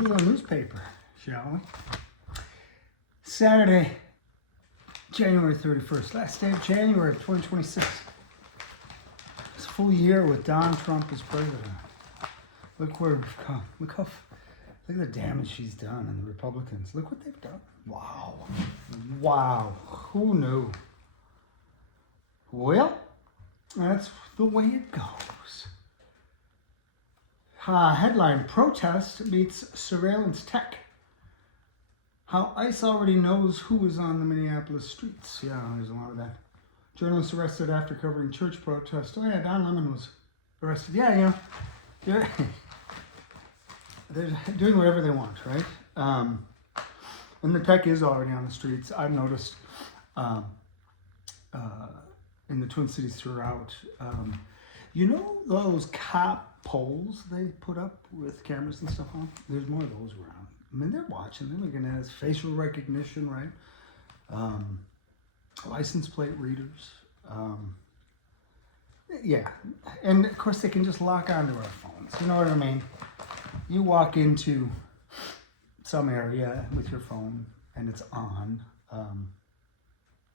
a little newspaper, shall we? Saturday, January 31st, last day of January of 2026. It's a full year with Donald Trump as president. Look where we've come. Look at the damage he's done, and the Republicans. Look what they've done. Wow. Wow. Who knew? Well, that's the way it goes. Headline, protest meets surveillance tech. How ICE already knows who is on the Minneapolis streets. Yeah, there's a lot of that. Journalists arrested after covering church protest. Oh yeah, Don Lemon was arrested. Yeah, you know, they're doing whatever they want, right? And the tech is already on the streets. I've noticed in the Twin Cities throughout. You know those cop poles they put up with cameras and stuff on? There's more of those around. I mean, they're watching. They're looking at his facial recognition, right? License plate readers. Yeah, and of course they can just lock onto our phones. You know what I mean? You walk into some area with your phone and it's on.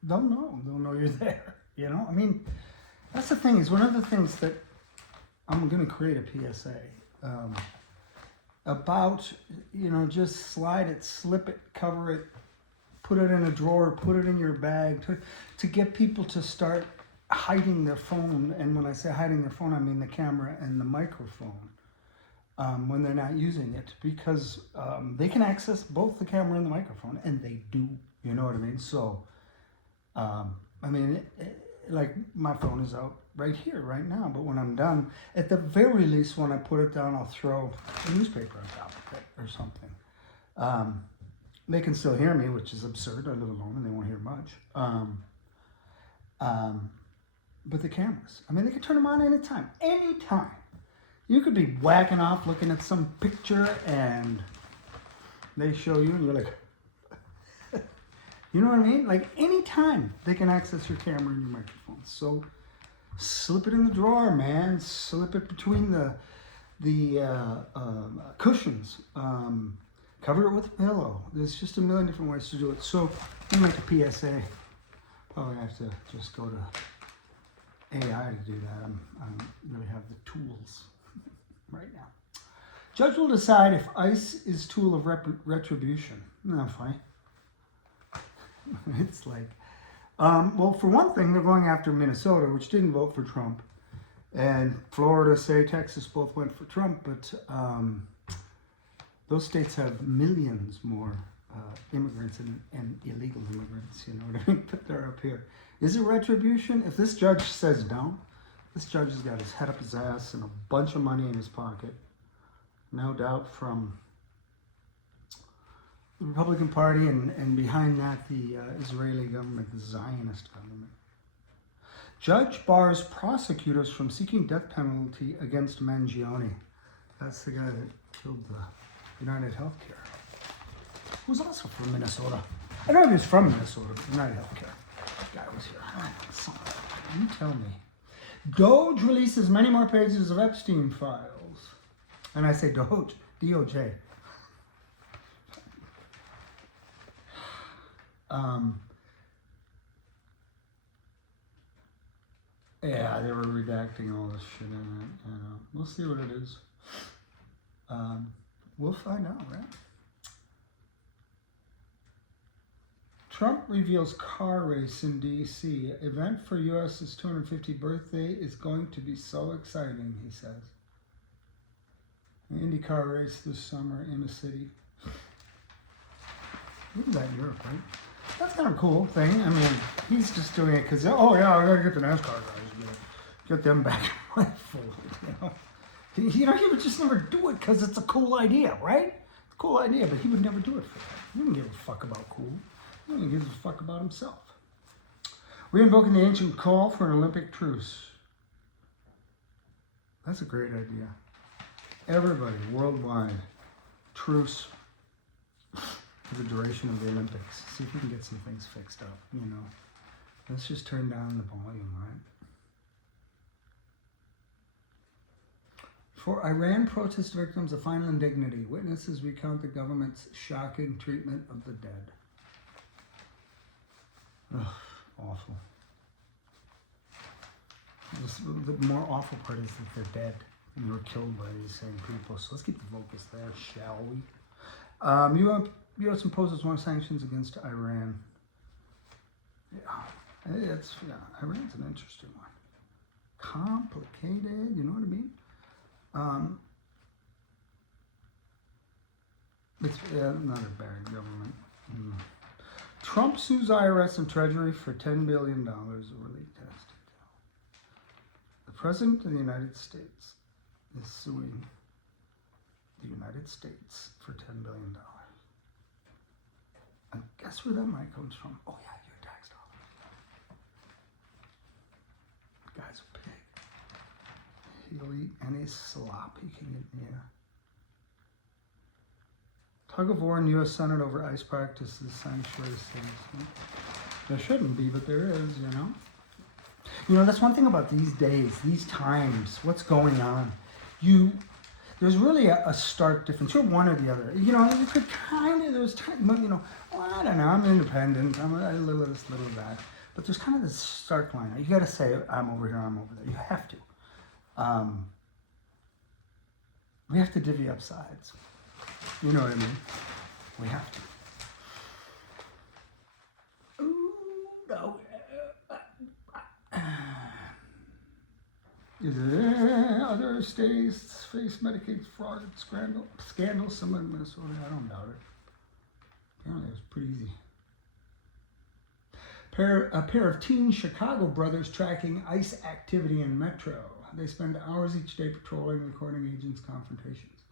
They'll know you're there. You know, I mean, that's the thing. Is one of the things that I'm going to create a PSA about. You know, just slide it, slip it, cover it, put it in a drawer, put it in your bag to get people to start hiding their phone. And when I say hiding their phone, I mean the camera and the microphone when they're not using it, because they can access both the camera and the microphone, and they do. You know what I mean? So, I mean, like my phone is out right here, right now. But when I'm done, at the very least, when I put it down, I'll throw a newspaper on top of it or something. They can still hear me, which is absurd. I live alone and they won't hear much. But the cameras, I mean, they can turn them on anytime. Anytime. You could be whacking off looking at some picture and they show you and you're like, you know what I mean? Like anytime they can access your camera and your microphone. So slip it in the drawer, man. Slip it between the cushions. Cover it with a pillow. There's just a million different ways to do it. So I'm like a PSA. Probably have to just go to AI to do that. I don't really have the tools right now. Judge will decide if ICE is tool of retribution. Isn't that funny? It's like, well, for one thing, they're going after Minnesota, which didn't vote for Trump, and Florida, say, Texas both went for Trump, but those states have millions more immigrants and illegal immigrants, you know what I mean? But they're up here. Is it retribution? If this judge says no, this judge has got his head up his ass and a bunch of money in his pocket, no doubt from the Republican Party, and behind that the Israeli government, the Zionist government. Judge bars prosecutors from seeking death penalty against Mangione. That's the guy that killed the United Healthcare. Who's also from Minnesota. I don't know if he's from Minnesota, but United Healthcare. That guy was here. You tell me. Doge releases many more pages of Epstein files. And I say Doge, D-O-J. Yeah, they were redacting all this shit in it. We'll see what it is. We'll find out, right? Trump reveals car race in D.C. Event for U.S.'s 250th birthday is going to be so exciting, he says. An IndyCar race this summer in the city. Isn't that Europe, right? That's kind of a cool thing. I mean, he's just doing it because, oh yeah, I gotta get the NASCAR guys, get them back in my fold, you know. He would just never do it because it's a cool idea, right? It's a cool idea, but he would never do it for that. He wouldn't give a fuck about cool. He only gives a fuck about himself. Reinvoking the ancient call for an Olympic truce. That's a great idea. Everybody worldwide, truce for the duration of the Olympics. See if we can get some things fixed up, you know. Let's just turn down the volume, right? For Iran protest victims, a final indignity. Witnesses recount the government's shocking treatment of the dead. Ugh, awful. The more awful part is that they're dead and they were killed by these same people. So let's keep the focus there, shall we? U.S. imposes more sanctions against Iran. Iran's an interesting one. Complicated, you know what I mean? It's not a bad government. Trump sues IRS and Treasury for $10 billion overly tested. The President of the United States is suing the United States for $10 billion. And guess where that money comes from? Oh yeah, your tax dollars. The guy's a pig. He'll eat any slop he can get near. Tug of war in U.S. Senate over ICE practices, sanctuary cities. There shouldn't be, but there is, you know. You know, that's one thing about these days, these times, what's going on. There's really a stark difference. You're one or the other. You know, you could kind of, there's time, you know, well, I don't know, I'm independent, I'm a little of this, little of that. But there's kind of this stark line. You got to say, I'm over here, I'm over there. You have to. We have to divvy up sides. You know what I mean? We have to. Ooh, no. Other states face Medicaid fraud scandal. Some in Minnesota, I don't doubt it. Apparently, it was pretty easy. A pair of teen Chicago brothers tracking ICE activity in Metro. They spend hours each day patrolling, recording agents' confrontations.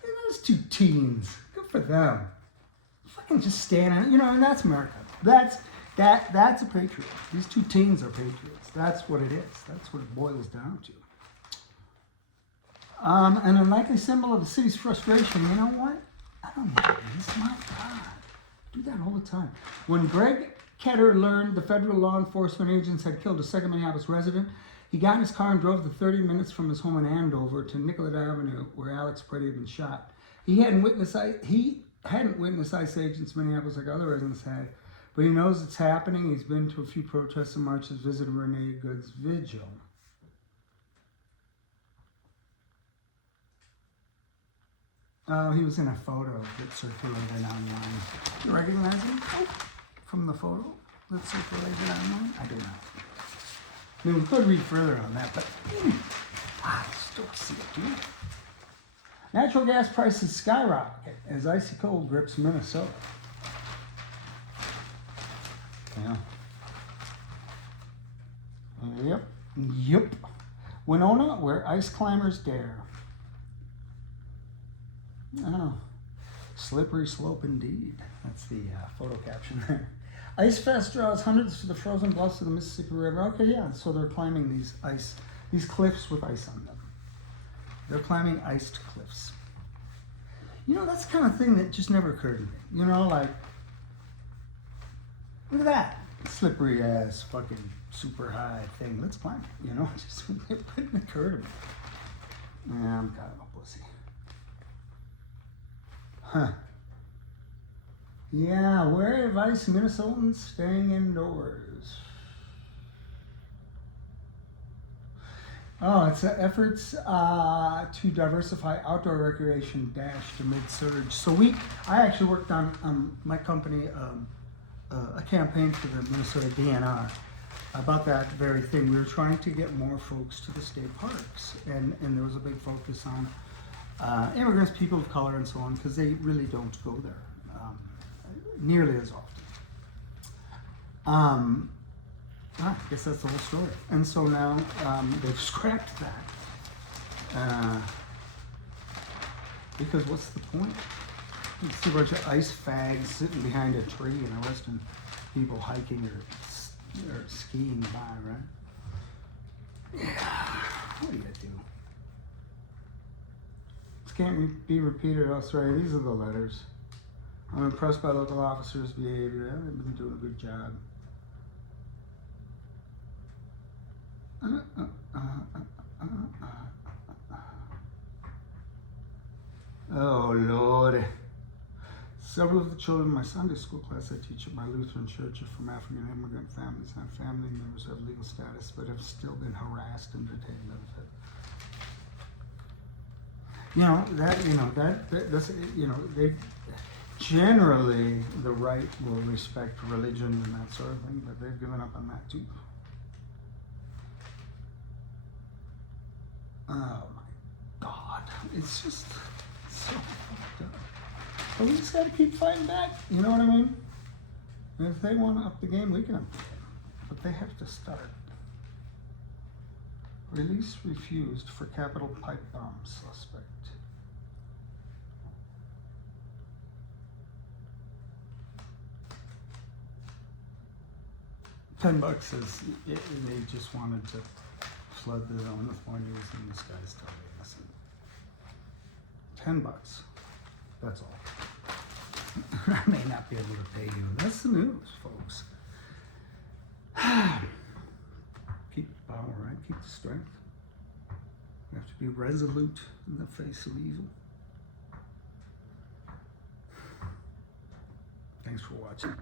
Hey, those two teens, good for them. Fucking just stand out, you know, and that's America. That's a patriot. These two teens are patriots. That's what it is. That's what it boils down to. An unlikely symbol of the city's frustration. You know what? I don't know this. My God. I do that all the time. When Greg Ketter learned the federal law enforcement agents had killed a second Minneapolis resident, he got in his car and drove the 30 minutes from his home in Andover to Nicollet Avenue, where Alex Preddy had been shot. He hadn't witnessed ICE agents in Minneapolis like other residents had, but he knows it's happening. He's been to a few protests and marches, visited Renee Good's vigil. He was in a photo that circulated online. You recognize him from the photo that circulated online? I do not. I mean, we could read further on that, but I still see it, dude. Natural gas prices skyrocket as icy cold grips Minnesota. Yeah. Yep. Winona, where ice climbers dare. Oh, slippery slope indeed. That's the photo caption there. Ice Fest draws hundreds to the frozen bluffs of the Mississippi River. Okay, yeah, so they're climbing these cliffs with ice on them. They're climbing iced cliffs. You know, that's the kind of thing that just never occurred to me. You know, like, look at that slippery ass fucking super high thing. Let's climb it, you know? It wouldn't occur to me. Yeah, I'm kind of a pussy. Huh. Yeah, where advice Minnesotans staying indoors. Oh, it's efforts to diversify outdoor recreation dashed amid surge. So I actually worked on my company a campaign for the Minnesota DNR about that very thing. We were trying to get more folks to the state parks, and there was a big focus on immigrants, people of color, and so on, because they really don't go there nearly as often. I guess that's the whole story. And so now they've scrapped that. Because what's the point? You see a bunch of ice fags sitting behind a tree and arresting people hiking or skiing by, right? Yeah, what do you do? This can't be repeated elsewhere. These are the letters. I'm impressed by local officers' behavior. They've been doing a good job. Oh, Lord. Several of the children in my Sunday school class I teach at my Lutheran church are from African immigrant families and have family members who have legal status but have still been harassed and detained by the Fed. That's, they generally, the right will respect religion and that sort of thing, but they've given up on that too. Oh my God, it's just so fucked up. But we just gotta keep fighting back, you know what I mean? And if they wanna up the game, we can up the game. But they have to start. Release refused for Capitol pipe bomb suspect. $10 is, they just wanted to flood the zone with more news, and this guy's totally innocent. $10. That's all. I may not be able to pay you. That's the news, folks. Keep the power, right? Keep the strength. You have to be resolute in the face of evil. Thanks for watching.